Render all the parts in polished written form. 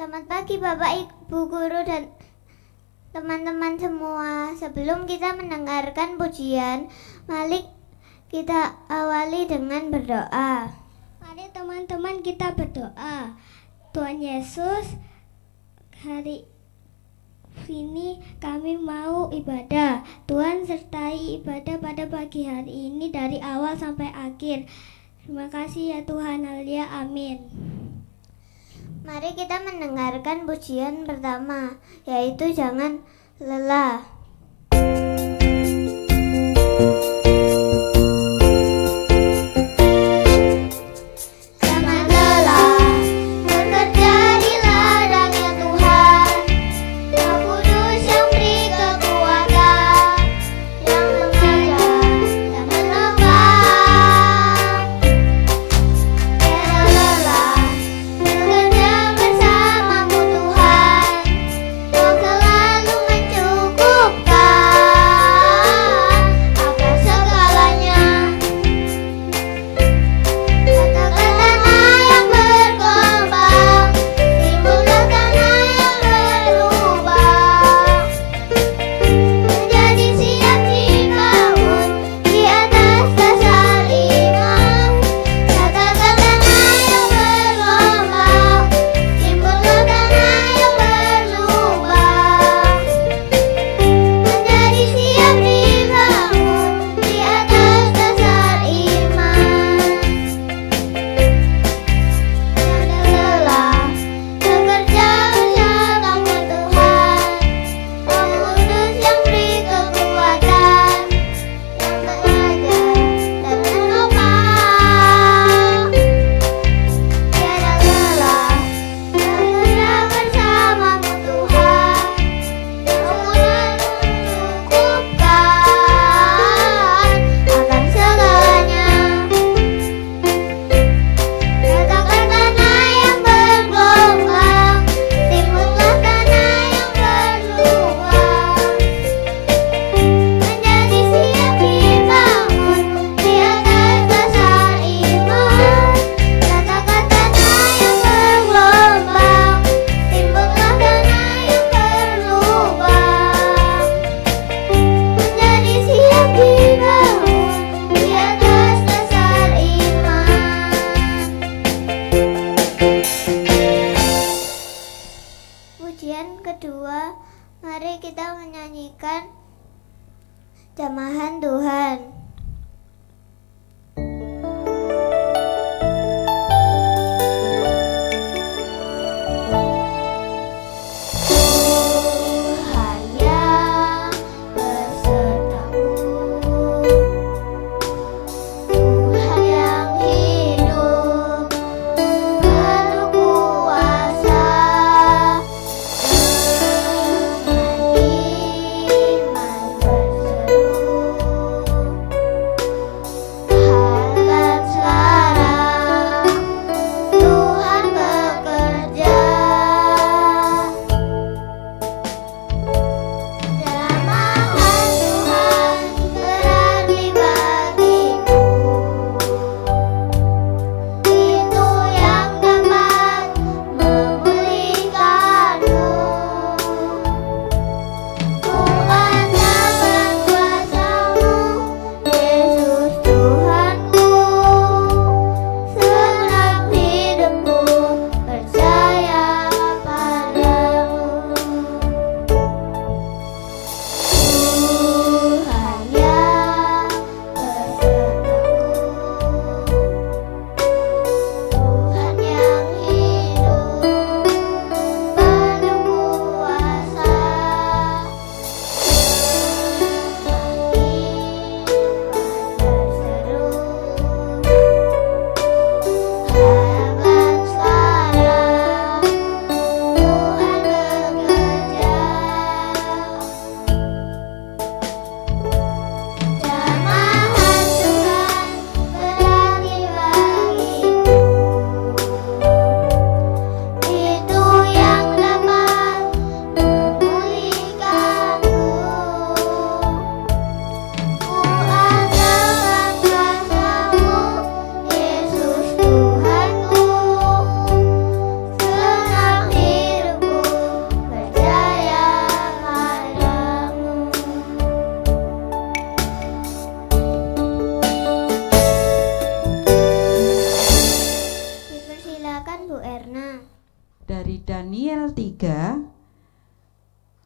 Selamat pagi Bapak Ibu Guru dan teman-teman semua. Sebelum kita mendengarkan pujian, mari kita awali dengan berdoa. Mari teman-teman kita berdoa. Tuhan Yesus, hari ini kami mau ibadah. Tuhan sertai ibadah pada pagi hari ini dari awal sampai akhir. Terima kasih ya Tuhan. Haleluya. Amin. Mari kita mendengarkan pujian pertama, yaitu Jangan Lelah. Pujian kedua, mari kita menyanyikan Jamahan Tuhan. Tuhan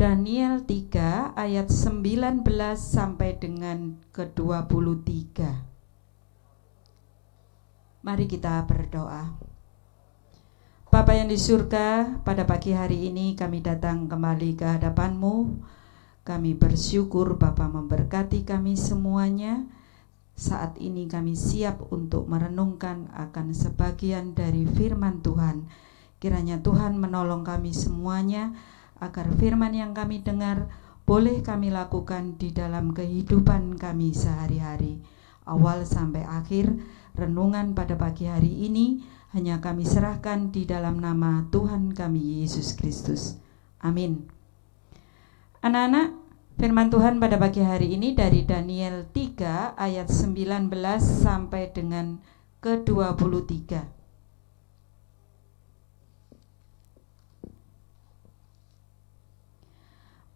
Daniel 3 ayat 19 sampai dengan ke-23. Mari kita berdoa. Bapa yang di surga, pada pagi hari ini kami datang kembali ke hadapan-Mu. Kami bersyukur Bapa memberkati kami semuanya. Saat ini kami siap untuk merenungkan akan sebagian dari firman Tuhan. Kiranya Tuhan menolong kami semuanya, agar firman yang kami dengar boleh kami lakukan di dalam kehidupan kami sehari-hari. Awal sampai akhir renungan pada pagi hari ini hanya kami serahkan di dalam nama Tuhan kami Yesus Kristus. Amin. Anak-anak, firman Tuhan pada pagi hari ini dari Daniel 3 ayat 19 sampai dengan ke-23.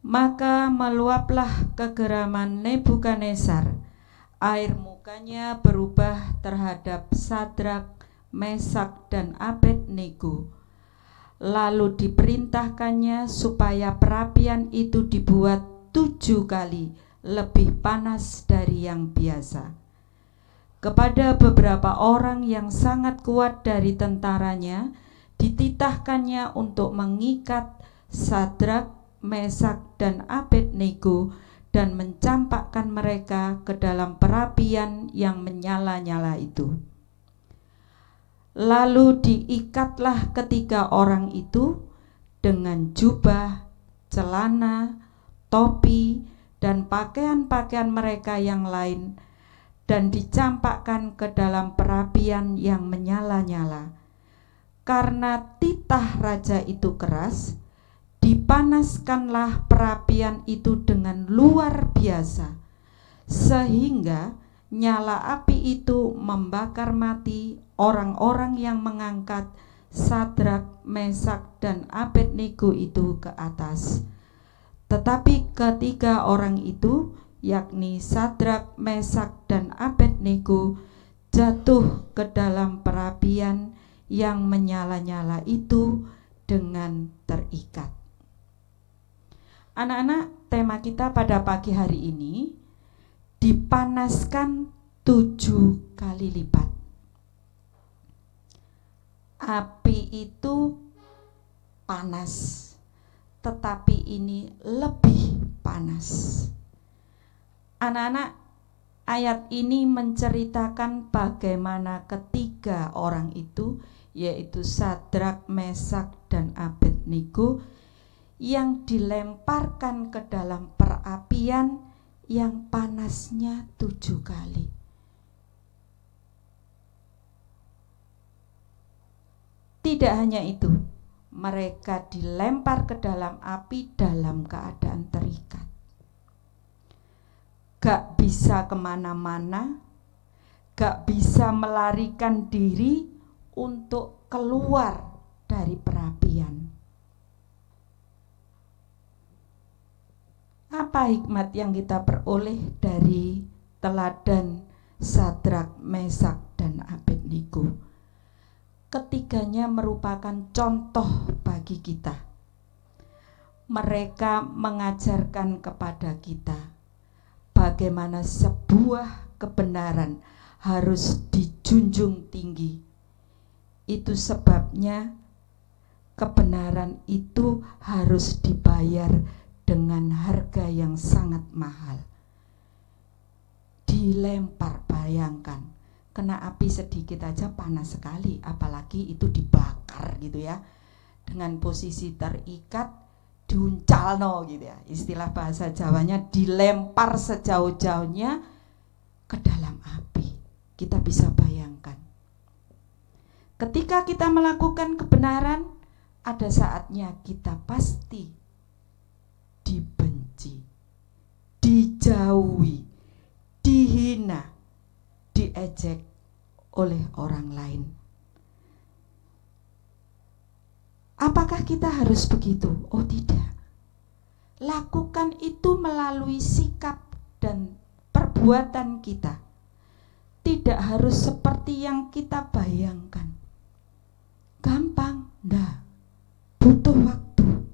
Maka meluaplah kegeraman Nebukadnezar, air mukanya berubah terhadap Sadrak, Mesak, dan Abednego. Lalu diperintahkannya supaya perapian itu dibuat 7 kali lebih panas dari yang biasa. Kepada beberapa orang yang sangat kuat dari tentaranya, dititahkannya untuk mengikat Sadrak, Mesak, dan Abednego dan mencampakkan mereka ke dalam perapian yang menyala-nyala itu. Lalu diikatlah ketiga orang itu dengan jubah, celana, topi, dan pakaian-pakaian mereka yang lain, dan dicampakkan ke dalam perapian yang menyala-nyala. Karena titah raja itu keras, dipanaskanlah perapian itu dengan luar biasa, sehingga nyala api itu membakar mati orang-orang yang mengangkat Sadrak, Mesak, dan Abednego itu ke atas. Tetapi ketiga orang itu, yakni Sadrak, Mesak, dan Abednego, jatuh ke dalam perapian yang menyala-nyala itu dengan terikat. Anak-anak, tema kita pada pagi hari ini dipanaskan 7 kali lipat. Api itu panas, tetapi ini lebih panas. Anak-anak, ayat ini menceritakan bagaimana ketiga orang itu, yaitu Sadrak, Mesak, dan Abednego, yang dilemparkan ke dalam perapian yang panasnya 7 kali. Tidak hanya itu, mereka dilempar ke dalam api dalam keadaan terikat. Gak bisa kemana-mana, gak bisa melarikan diri untuk keluar dari perapian. Apa hikmat yang kita peroleh dari teladan Sadrak, Mesak, dan Abednego? Ketiganya merupakan contoh bagi kita. Mereka mengajarkan kepada kita bagaimana sebuah kebenaran harus dijunjung tinggi. Itu sebabnya kebenaran itu harus dibayar dengan harga yang sangat mahal. Dilempar, bayangkan, kena api sedikit aja panas sekali, apalagi itu dibakar gitu ya. Dengan posisi terikat, diuncalno gitu ya. Istilah bahasa Jawanya, dilempar sejauh-jauhnya ke dalam api. Kita bisa bayangkan. Ketika kita melakukan kebenaran, ada saatnya kita pasti dibenci, dijauhi, dihina, diejek oleh orang lain. Apakah kita harus begitu? Oh tidak. Lakukan itu melalui sikap dan perbuatan kita. Tidak harus seperti yang kita bayangkan. Gampang? Enggak. Butuh waktu.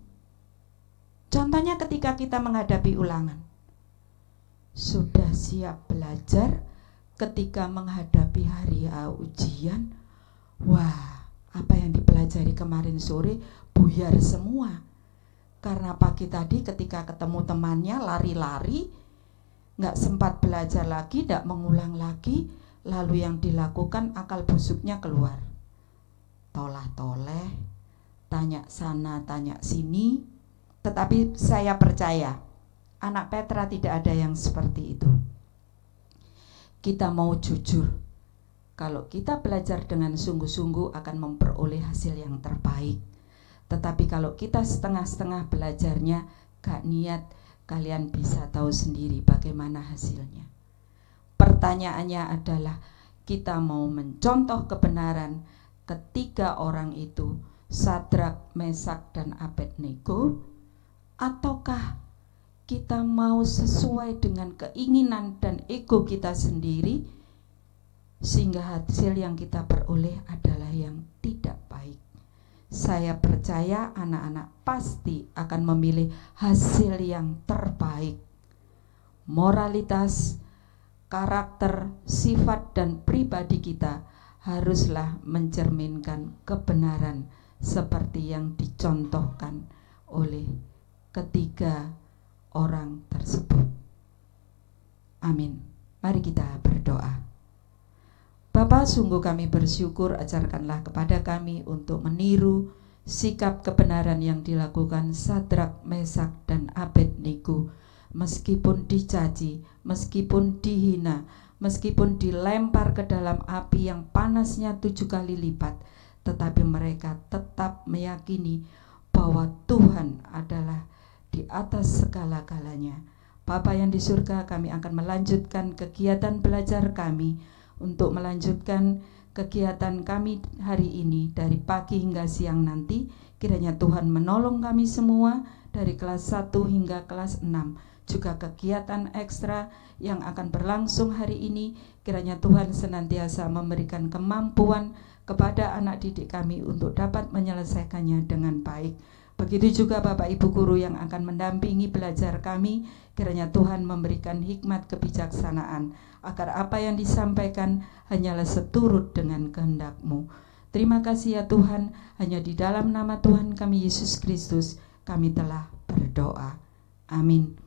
Contohnya ketika kita menghadapi ulangan, sudah siap belajar. Ketika menghadapi hari ujian, wah, apa yang dipelajari kemarin sore buyar semua. Karena pagi tadi ketika ketemu temannya lari-lari, nggak sempat belajar lagi, nggak mengulang lagi. Lalu yang dilakukan akal busuknya keluar, tolah-toleh, tanya sana, tanya sini. Tetapi saya percaya anak Petra tidak ada yang seperti itu. Kita mau jujur, kalau kita belajar dengan sungguh-sungguh akan memperoleh hasil yang terbaik. Tetapi kalau kita setengah-setengah belajarnya, gak niat, kalian bisa tahu sendiri bagaimana hasilnya. Pertanyaannya adalah, kita mau mencontoh kebenaran ketiga orang itu, Sadrak, Mesak, dan Abednego, ataukah kita mau sesuai dengan keinginan dan ego kita sendiri, sehingga hasil yang kita peroleh adalah yang tidak baik. Saya percaya anak-anak pasti akan memilih hasil yang terbaik. Moralitas, karakter, sifat, dan pribadi kita haruslah mencerminkan kebenaran seperti yang dicontohkan oleh ketiga orang tersebut. Amin. Mari kita berdoa. Bapa, sungguh kami bersyukur, ajarkanlah kepada kami untuk meniru sikap kebenaran yang dilakukan Sadrak, Mesak, dan Abednego. Meskipun dicaci, meskipun dihina, meskipun dilempar ke dalam api yang panasnya 7 kali lipat, tetapi mereka tetap meyakini bahwa Tuhan adalah di atas segala-galanya. Bapa yang di surga, kami akan melanjutkan kegiatan belajar kami untuk melanjutkan kegiatan kami hari ini dari pagi hingga siang nanti. Kiranya Tuhan menolong kami semua dari kelas 1 hingga kelas 6. Juga kegiatan ekstra yang akan berlangsung hari ini, kiranya Tuhan senantiasa memberikan kemampuan kepada anak didik kami untuk dapat menyelesaikannya dengan baik. Begitu juga Bapak Ibu guru yang akan mendampingi belajar kami, kiranya Tuhan memberikan hikmat kebijaksanaan, agar apa yang disampaikan hanyalah seturut dengan kehendak-Mu. Terima kasih ya Tuhan, hanya di dalam nama Tuhan kami Yesus Kristus kami telah berdoa. Amin.